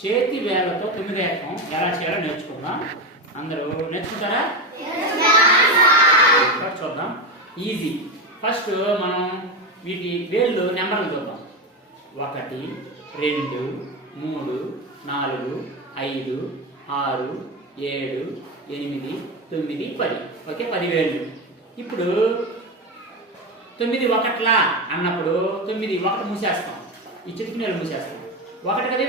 చేతి వేళ్ళతో 9 ఏకం ఎలా చేయాలో నేర్చుకుందాం. అందరూ నేర్చుకుంటారా? చూద్దాం. ఈజీ. ఫస్ట్ మనం వీటి వేళ్ళు నెంబర్లు చూద్దాం. 1 2 3 4 5 6 7 8 9 10. ఓకే, 10 వేళ్ళు. ఇప్పుడు 9 ఒకట్లా అన్నప్పుడు 9 ఒకటి మూసేస్తాం. ఈ చిటికి వేలు మూసేస్తాం. 1 కదా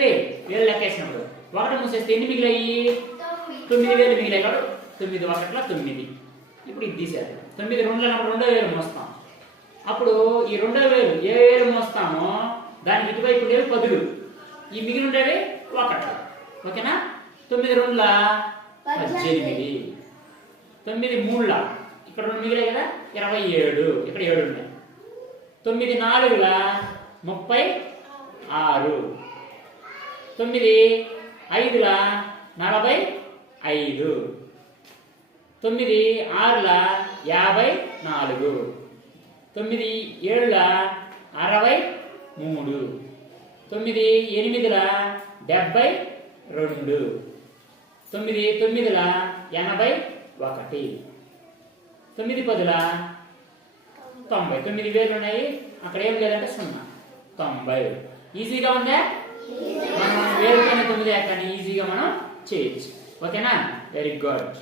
వేలు లెక్కేసినప్పుడు 1 మూసేస్తే ఎన్ని మిగిలాయి? 9 వేలు మిగిలాయి. కాబట్టి 9 ఒకట్లా 9. ఇప్పుడు ఇది తీసేద్దాం. 9 రెండులో అన్నప్పుడు 2వ వేలు మోస్తాం. అప్పుడు ఈ 2వ వేలు ఏ వేలు మోస్తామో దానికి ఇటువైపు ఉండేవి 10. ఈ మిగిలి ఉండేవి 1. ఓకేనా? 9 రెండుల 18. 9 మూడుల ఇక్కడ 2 మిగిలాయి కదా 27. ఇక్కడ 7 ఉన్నాయి. 9 నాలుగుల 36. 9 ఐదుల 45. 9 ఆరుల 54. 9 ఏడుల 63. 9 ఎనిమిదిల 72. 9 తొమ్మిదిల 81. 9 పదుల 90. 9 వేలు ఉన్నాయి. అక్కడ ఏం లేదంటే 0. 90. ఈజీగా ఉందా? మనం వేరుకైనా 9 ఏకాన్ని ఈజీగా మనం చేయొచ్చు. ఓకేనా? Very good.